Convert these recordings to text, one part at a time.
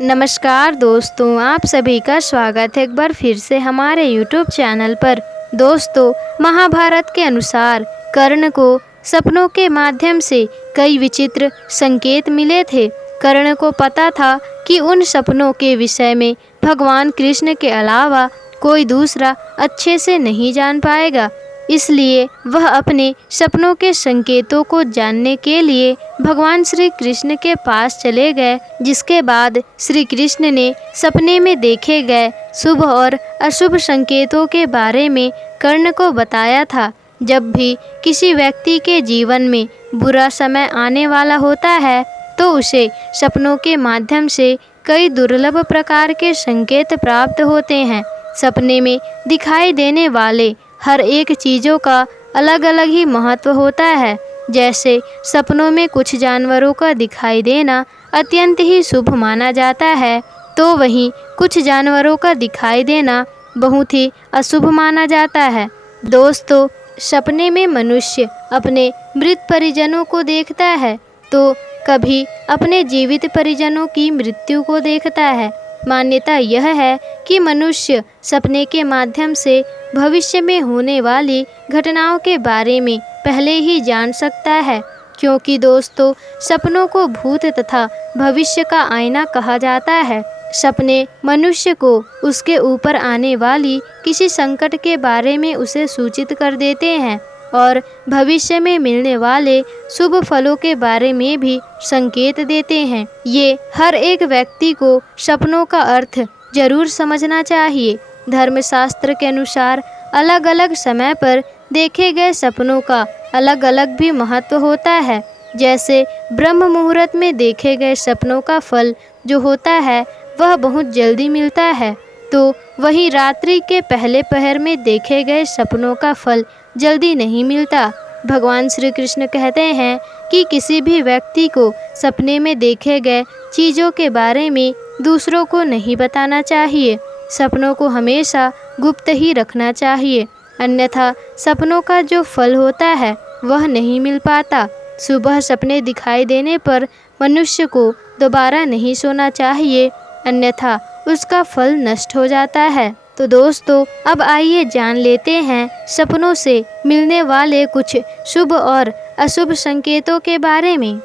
नमस्कार दोस्तों, आप सभी का स्वागत है एक बार फिर से हमारे YouTube चैनल पर। दोस्तों, महाभारत के अनुसार कर्ण को सपनों के माध्यम से कई विचित्र संकेत मिले थे। कर्ण को पता था कि उन सपनों के विषय में भगवान कृष्ण के अलावा कोई दूसरा अच्छे से नहीं जान पाएगा, इसलिए वह अपने सपनों के संकेतों को जानने के लिए भगवान श्री कृष्ण के पास चले गए। जिसके बाद श्री कृष्ण ने सपने में देखे गए शुभ और अशुभ संकेतों के बारे में कर्ण को बताया था। जब भी किसी व्यक्ति के जीवन में बुरा समय आने वाला होता है तो उसे सपनों के माध्यम से कई दुर्लभ प्रकार के संकेत प्राप्त होते हैं। सपने में दिखाई देने वाले हर एक चीज़ों का अलग अलग ही महत्व होता है। जैसे सपनों में कुछ जानवरों का दिखाई देना अत्यंत ही शुभ माना जाता है, तो वहीं कुछ जानवरों का दिखाई देना बहुत ही अशुभ माना जाता है। दोस्तों, सपने में मनुष्य अपने मृत परिजनों को देखता है तो कभी अपने जीवित परिजनों की मृत्यु को देखता है। मान्यता यह है कि मनुष्य सपने के माध्यम से भविष्य में होने वाली घटनाओं के बारे में पहले ही जान सकता है, क्योंकि दोस्तों, सपनों को भूत तथा भविष्य का आईना कहा जाता है। सपने मनुष्य को उसके ऊपर आने वाली किसी संकट के बारे में उसे सूचित कर देते हैं और भविष्य में मिलने वाले शुभ फलों के बारे में भी संकेत देते हैं। ये हर एक व्यक्ति को सपनों का अर्थ जरूर समझना चाहिए। धर्मशास्त्र के अनुसार अलग अलग समय पर देखे गए सपनों का अलग अलग भी महत्व होता है। जैसे ब्रह्म मुहूर्त में देखे गए सपनों का फल जो होता है वह बहुत जल्दी मिलता है, तो वहीं रात्रि के पहले पहर में देखे गए सपनों का फल जल्दी नहीं मिलता। भगवान श्री कृष्ण कहते हैं कि किसी भी व्यक्ति को सपने में देखे गए चीज़ों के बारे में दूसरों को नहीं बताना चाहिए। सपनों को हमेशा गुप्त ही रखना चाहिए, अन्यथा सपनों का जो फल होता है वह नहीं मिल पाता। सुबह सपने दिखाई देने पर मनुष्य को दोबारा नहीं सोना चाहिए, अन्यथा उसका फल नष्ट हो जाता है। तो दोस्तों, अब आइए जान लेते हैं सपनों से मिलने वाले कुछ शुभ और अशुभ संकेतों के बारे में।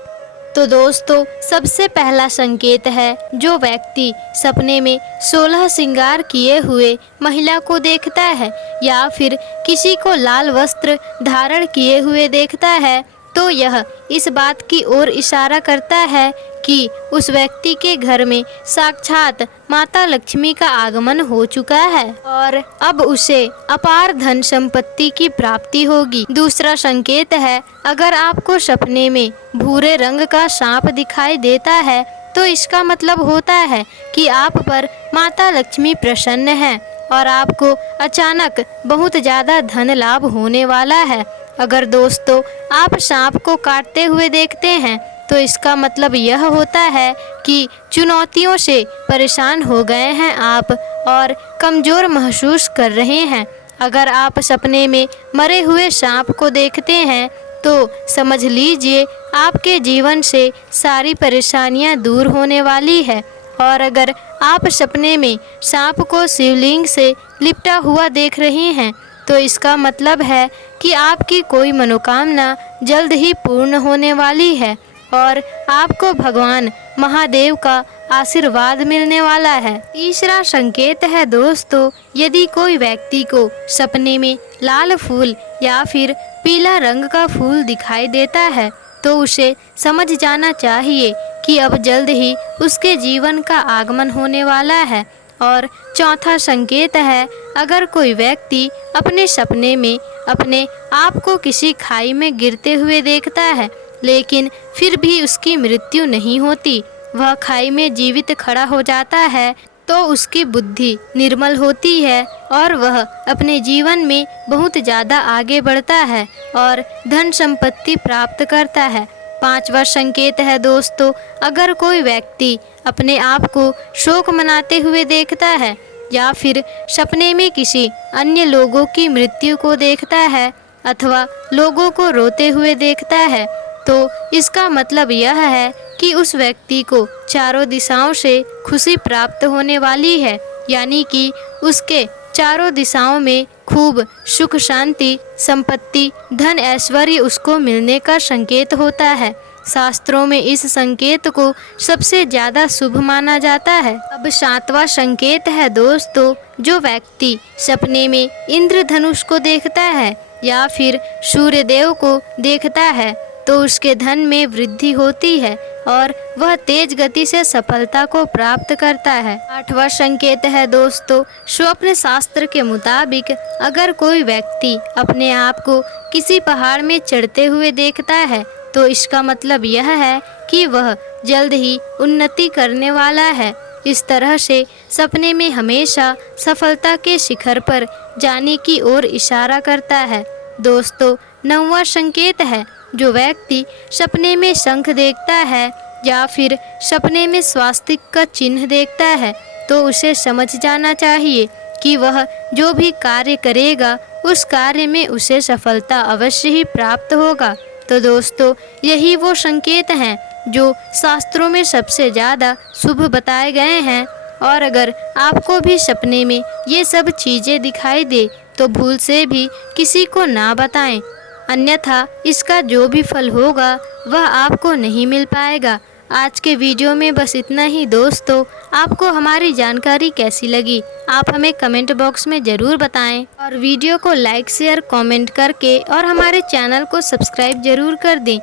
तो दोस्तों, सबसे पहला संकेत है जो व्यक्ति सपने में 16 श्रृंगार किए हुए महिला को देखता है या फिर किसी को लाल वस्त्र धारण किए हुए देखता है, तो यह इस बात की ओर इशारा करता है कि उस व्यक्ति के घर में साक्षात माता लक्ष्मी का आगमन हो चुका है और अब उसे अपार धन संपत्ति की प्राप्ति होगी। दूसरा संकेत है, अगर आपको सपने में भूरे रंग का सांप दिखाई देता है तो इसका मतलब होता है कि आप पर माता लक्ष्मी प्रसन्न है और आपको अचानक बहुत ज़्यादा धन लाभ होने वाला है। अगर दोस्तों आप सांप को काटते हुए देखते हैं तो इसका मतलब यह होता है कि चुनौतियों से परेशान हो गए हैं आप और कमज़ोर महसूस कर रहे हैं। अगर आप सपने में मरे हुए सांप को देखते हैं तो समझ लीजिए आपके जीवन से सारी परेशानियां दूर होने वाली है। और अगर आप सपने में सांप को शिवलिंग से लिपटा हुआ देख रहे हैं तो इसका मतलब है कि आपकी कोई मनोकामना जल्द ही पूर्ण होने वाली है और आपको भगवान महादेव का आशीर्वाद मिलने वाला है। तीसरा संकेत है दोस्तों, यदि कोई व्यक्ति को सपने में लाल फूल या फिर पीला रंग का फूल दिखाई देता है तो उसे समझ जाना चाहिए कि अब जल्द ही उसके जीवन का आगमन होने वाला है। और चौथा संकेत है, अगर कोई व्यक्ति अपने सपने में अपने आप को किसी खाई में गिरते हुए देखता है लेकिन फिर भी उसकी मृत्यु नहीं होती, वह खाई में जीवित खड़ा हो जाता है, तो उसकी बुद्धि निर्मल होती है और वह अपने जीवन में बहुत ज़्यादा आगे बढ़ता है और धन संपत्ति प्राप्त करता है। पांचवा संकेत है दोस्तों, अगर कोई व्यक्ति अपने आप को शोक मनाते हुए देखता है या फिर सपने में किसी अन्य लोगों की मृत्यु को देखता है अथवा लोगों को रोते हुए देखता है तो इसका मतलब यह है कि उस व्यक्ति को चारों दिशाओं से खुशी प्राप्त होने वाली है, यानी कि उसके चारों दिशाओं में खूब सुख शांति संपत्ति धन ऐश्वर्य उसको मिलने का संकेत होता है। शास्त्रों में इस संकेत को सबसे ज्यादा शुभ माना जाता है। अब 7वां संकेत है दोस्तों, जो व्यक्ति सपने में इंद्रधनुष को देखता है या फिर सूर्यदेव को देखता है तो उसके धन में वृद्धि होती है और वह तेज गति से सफलता को प्राप्त करता है। 8वां संकेत है दोस्तों, स्वप्न शास्त्र के मुताबिक अगर कोई व्यक्ति अपने आप को किसी पहाड़ में चढ़ते हुए देखता है तो इसका मतलब यह है कि वह जल्द ही उन्नति करने वाला है। इस तरह से सपने में हमेशा सफलता के शिखर पर जाने की ओर इशारा करता है। दोस्तों 9वां संकेत है, जो व्यक्ति सपने में शंख देखता है या फिर सपने में स्वास्तिक का चिन्ह देखता है तो उसे समझ जाना चाहिए कि वह जो भी कार्य करेगा उस कार्य में उसे सफलता अवश्य ही प्राप्त होगा। तो दोस्तों यही वो संकेत हैं जो शास्त्रों में सबसे ज़्यादा शुभ बताए गए हैं। और अगर आपको भी सपने में ये सब चीज़ें दिखाई दे तो भूल से भी किसी को ना बताएं, अन्यथा इसका जो भी फल होगा वह आपको नहीं मिल पाएगा। आज के वीडियो में बस इतना ही दोस्तों। आपको हमारी जानकारी कैसी लगी आप हमें कमेंट बॉक्स में ज़रूर बताएं और वीडियो को लाइक शेयर कमेंट करके और हमारे चैनल को सब्सक्राइब ज़रूर कर दें